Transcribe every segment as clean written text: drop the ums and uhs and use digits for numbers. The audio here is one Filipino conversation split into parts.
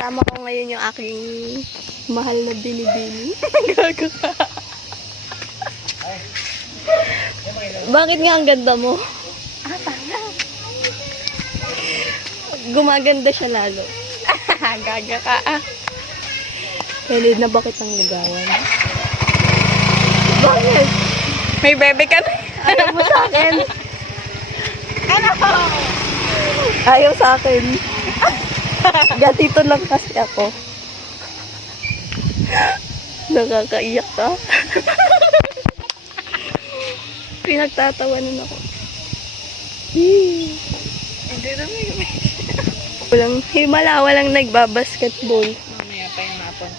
Kasama ko ngayon yung aking mahal na binibini. Gago ka. Bakit nga ang ganda mo? Gumaganda siya lalo. Gaga ka ah. Pwede na bakit ang ligawan? Bakit? May bebe ka na. Ayaw mo sa akin. Ano? Ayaw sa akin. Gatito lang kasi ako. Nakakaiyak ka. Pinagtatawanan ako. Hindi na may Walang himala, walang nagbabasketball. mamaya pa yung hapon.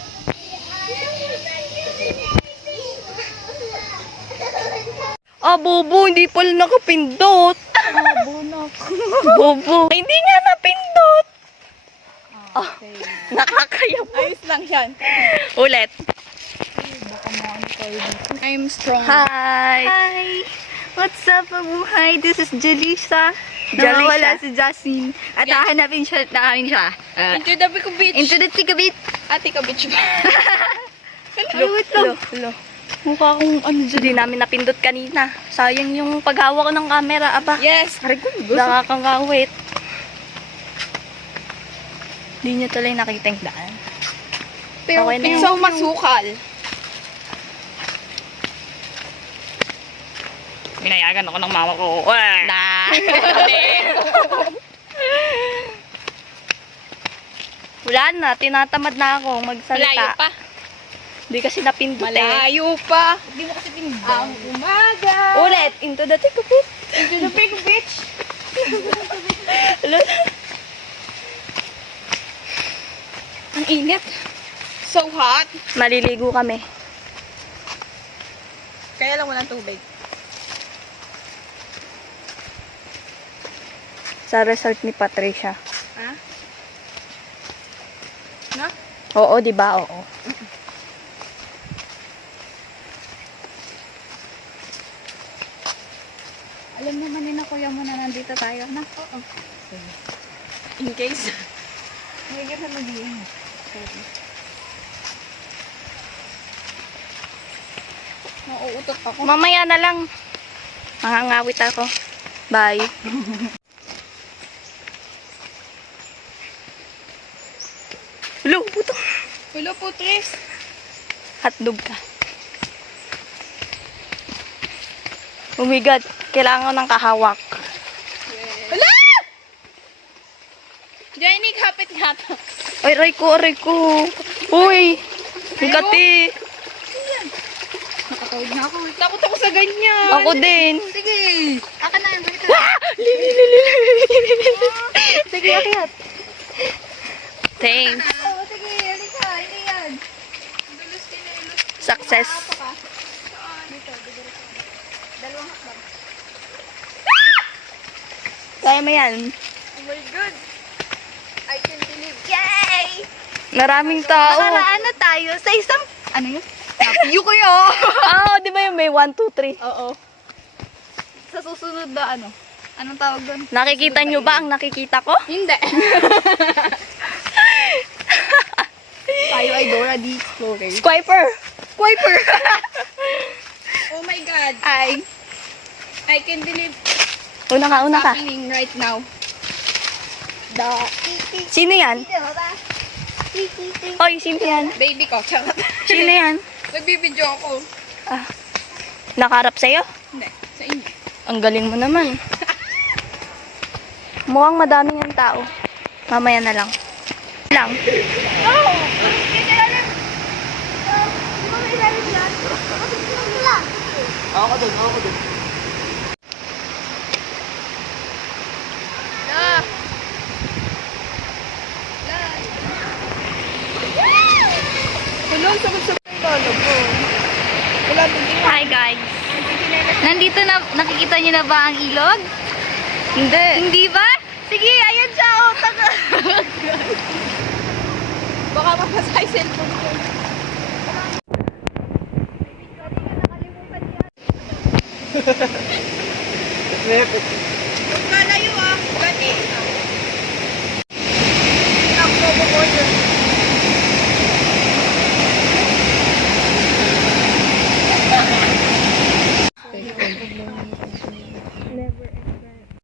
Ah, Bobo, hindi pala nakapindot. Bunok. Bobo. Hindi nga napindot. Okay. Nakakayap. Ayos lang yan. Ulit. Baka ma-on-call dito. I'm strong. Hi. Hi! What's up, mabuhay? This is Jalisa. Jalisa. Nawawala si Jasmine. At hahanapin siya, namin siya. Into the Tico Beach. Into the Tico Beach. Tico Beach ba? Ay, wait lang. Hello. Mukha akong ano dyan. Hindi namin napindot kanina. Sayang yung paghawak ko ng camera, aba. Yes. Aray ko, Nakakangawit. Hindi niyo tuloy nakita yung daan. Pero Okay na it's yun. so masukal. Binayagan ako ng mama ko. Wala na, tinatamad na ako magsalita. Malayo pa. Hindi kasi napindot eh. Malayo pa. Hindi mo kasi pinigyan. Ang umaga. Ulit, into the Tico Beach. Into the Tico Beach. Ang init. So hot. Maliligo kami. Kaya lang walang tubig. Sa resort ni Patricia. Ha? No? Oo, di ba? Oo. Alam naman din na kuya mo na nandito tayo, na? Oo. In case. May gano'n mag-iingat. Nauutot ako. Mamaya na lang. Mangangawit ako. Bye. Hello, puto. Hello po, Tris. Hotdog ka. Oh my God, kailangan ko ng kahawak. Hala! Jenny, kapit nga to. Ay, aray ko. Uy, ang kati. Nakatawid na ako. Takot ako sa ganyan. Ako din. Sige! Aka na yan, bakit? Sige, akyat. Thanks. Oo, sige, halika. Hindi yan. Success. Dalawang hakbang. Kaya mo yan. Oh my God. I can't believe. Yay! Maraming tao. Nakaraan na tayo sa isang... Ano yun? You kuya. Ah, di ba yung may 1, 2, 3? Oo. Sa susunod na ano? Anong tawag doon? Nakikita nyo ba ang nakikita ko? Hindi. Tayo ay Dora the Explorer. Swiper. Swiper! Oh my God. I can't believe Una ka. happening right now. Sino yan? Oy, sino yan? Baby ko. Charot. Sino yan? Nagbibideo ako. Ah, nakaharap sa'yo? Hindi. Sa inyo. Ang galing mo naman. Mukhang madaming ang tao. Mamaya na lang. Hello, sabag-sabag yung lolo ko. Wala din din. Hi guys. Nandito na, nakikita niyo na ba ang ilog? Hindi. Hindi ba? Sige, ayan siya. Oh, taka. Baka mapasay cellphone ko. Huwag ka layo ah. Gani. Tinakbo ko order.